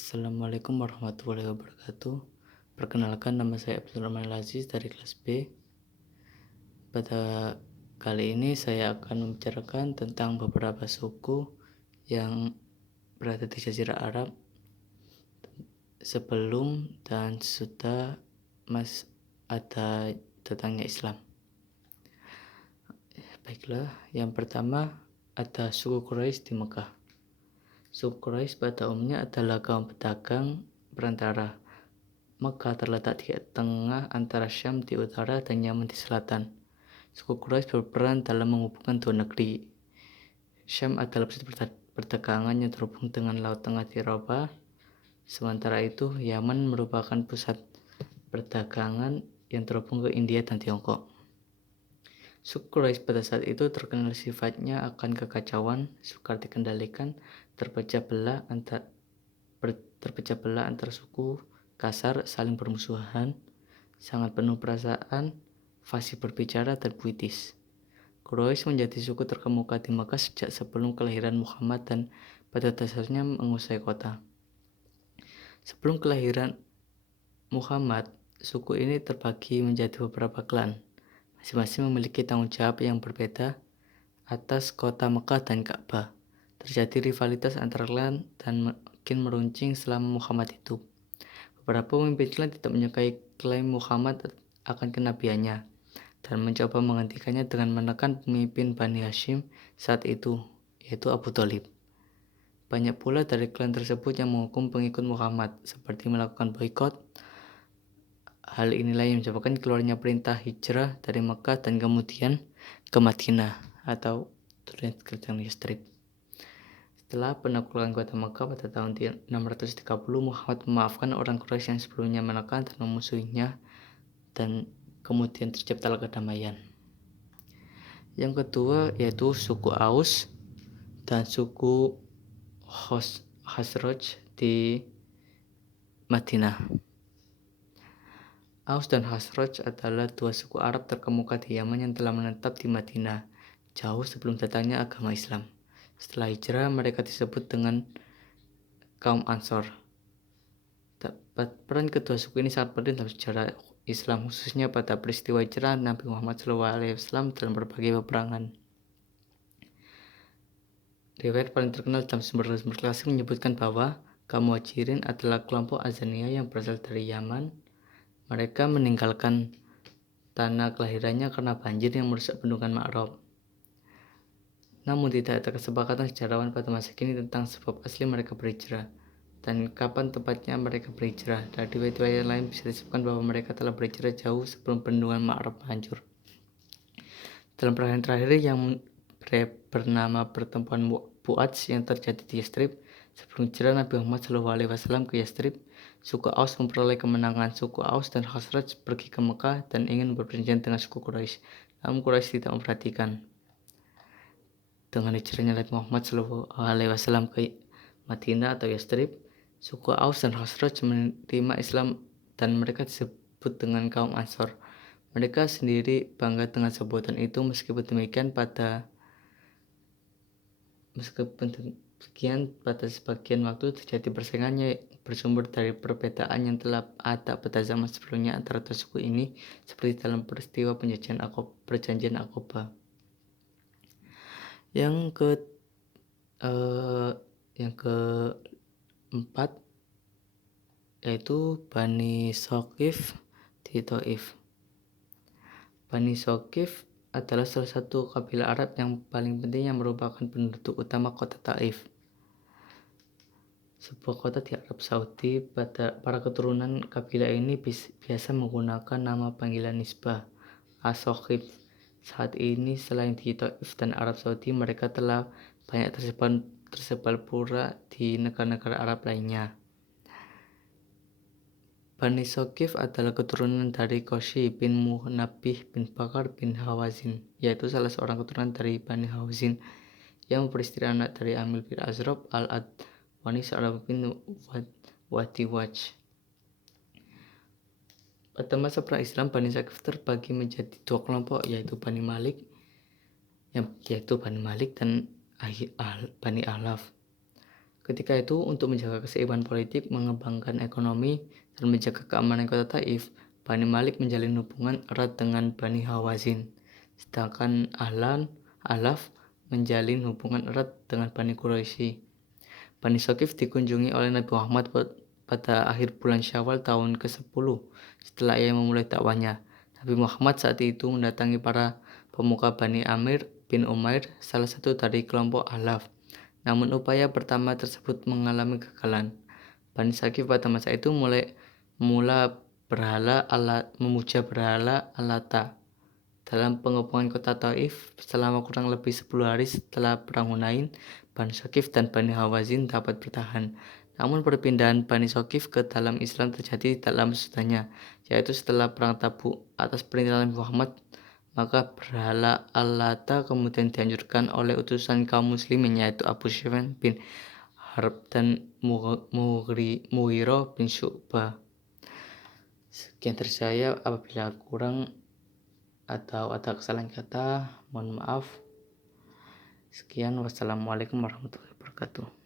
Assalamualaikum warahmatullahi wabarakatuh. Perkenalkan, nama saya Abdul Rahman Al-Aziz dari kelas B. Pada kali ini saya akan membicarakan tentang beberapa suku yang berada di Jazirah Arab sebelum dan sesudah ada datangnya Islam. Baiklah, yang pertama ada suku Quraisy di Mekah. Suku Quraisy pada umumnya adalah kaum pedagang perantara. Mekah terletak di tengah antara Syam di utara dan Yaman di selatan. Suku Quraisy berperan dalam menghubungkan dua negeri. Syam adalah pusat perdagangan yang terhubung dengan Laut Tengah di Eropa. Sementara itu, Yaman merupakan pusat perdagangan yang terhubung ke India dan Tiongkok. Suku Quraisy pada saat itu terkenal sifatnya akan kekacauan, sukar dikendalikan, terpecah belah antar suku, kasar, saling bermusuhan, sangat penuh perasaan, fasih berbicara, dan puitis. Quraisy menjadi suku terkemuka di Makkah sejak sebelum kelahiran Muhammad dan pada dasarnya menguasai kota. Sebelum kelahiran Muhammad, suku ini terbagi menjadi beberapa klan. Masing-masing memiliki tanggung jawab yang berbeda atas kota Mekah dan Ka'bah. Terjadi rivalitas antar klan dan makin meruncing selama Muhammad hidup. Beberapa pemimpin klan tidak menyukai klaim Muhammad akan kenabiannya dan mencoba menghentikannya dengan menekan pemimpin Bani Hashim saat itu, yaitu Abu Thalib. Banyak pula dari klan tersebut yang menghukum pengikut Muhammad, seperti melakukan boikot. Hal inilah yang menyebabkan keluarnya perintah hijrah dari Mekah dan kemudian ke Madinah atau turun ke Yastrib. Setelah penaklukan kota Mekah pada tahun 630, Muhammad memaafkan orang Quraisy yang sebelumnya menekan dan memusuhinya, dan kemudian terciptalah kedamaian. Yang kedua yaitu suku Aus dan suku Khazraj di Madinah. Aus dan Khazraj adalah dua suku Arab terkemuka di Yaman yang telah menetap di Madinah jauh sebelum datangnya agama Islam. Setelah hijrah, mereka disebut dengan kaum Ansor. Peran kedua suku ini sangat penting dalam sejarah Islam, khususnya pada peristiwa hijrah Nabi Muhammad SAW dalam berbagai peperangan. Riwayat paling terkenal dalam sumber-sumber klasik menyebutkan bahwa kaum Muhajirin adalah kelompok Azaniyah yang berasal dari Yaman. Mereka meninggalkan tanah kelahirannya karena banjir yang merusak bendungan Ma'rab. Namun tidak ada kesepakatan sejarawan pada masa kini tentang sebab asli mereka berhijrah dan kapan tepatnya mereka berhijrah. Dari riwayat lain bisa disebutkan bahwa mereka telah berhijrah jauh sebelum bendungan Ma'rab hancur. Dalam perayaan terakhir yang bernama pertemuan Bu'ats yang terjadi di Yastrib sebelum hijrah Nabi Muhammad SAW ke Yastrib, suku Aus memperoleh kemenangan. Suku Aus dan Khazraj pergi ke Mekah dan ingin berperjanjian dengan suku Quraisy, namun Quraisy tidak memperhatikan. Dengan hijrahnya Nabi Muhammad SAW ke Madinah atau Yastrib, suku Aus dan Khazraj menerima Islam dan mereka disebut dengan kaum Ansor. Mereka sendiri bangga dengan sebutan itu. Meskipun demikian pada sebagian waktu terjadi persaingan yang bersumber dari perbedaan yang telah ada pada zaman sebelumnya antara dua suku ini, seperti dalam peristiwa perjanjian Aqabah. Yang keempat yaitu Bani Thaqif di Taif. Bani Thaqif adalah salah satu kabilah Arab yang paling penting yang merupakan penduduk utama kota Taif, sebuah kota di Arab Saudi. Para keturunan kabilah ini biasa menggunakan nama panggilan nisbah As-Thaqif. Saat ini selain di Taif dan Arab Saudi, mereka telah banyak tersebar pula di negara-negara Arab lainnya. Bani Thaqif adalah keturunan dari Qusay bin Munabbih bin Bakar bin Hawazin, yaitu salah seorang keturunan dari Bani Hawazin yang beristri anak dari Amil bin Azrab al-Adwani seorang bin Wadiwaj. Pada masa perang Islam, Bani Thaqif terbagi menjadi dua kelompok, yaitu Bani Malik dan Bani Ahlaf. Ketika itu, untuk menjaga keseimbangan politik, mengembangkan ekonomi, dan menjaga keamanan kota Taif, Bani Malik menjalin hubungan erat dengan Bani Hawazin. Sedangkan Alaf menjalin hubungan erat dengan Bani Quraisy. Bani Saqif dikunjungi oleh Nabi Muhammad pada akhir bulan Syawal tahun ke-10 setelah ia memulai dakwahnya. Nabi Muhammad saat itu mendatangi para pemuka Bani Amir bin Umair, salah satu dari kelompok Alaf. Namun upaya pertama tersebut mengalami kegagalan. Bani Saqif pada masa itu mula memuja berhala Allata. Dalam pengepungan kota Taif selama kurang lebih 10 hari setelah perang Hunain, Bani Saqif dan Bani Hawazin dapat bertahan. Namun perpindahan Bani Saqif ke dalam Islam terjadi dalam sesudahnya, yaitu setelah perang Tabuk. Atas perintah Nabi Muhammad, maka berhala Allata kemudian dihancurkan oleh utusan kaum muslimin, yaitu Abu Sufyan bin Harb dan Mughirah bin Syu'bah. Sekian dari saya, apabila kurang atau ada kesalahan kata, mohon maaf. Sekian, wassalamualaikum warahmatullahi wabarakatuh.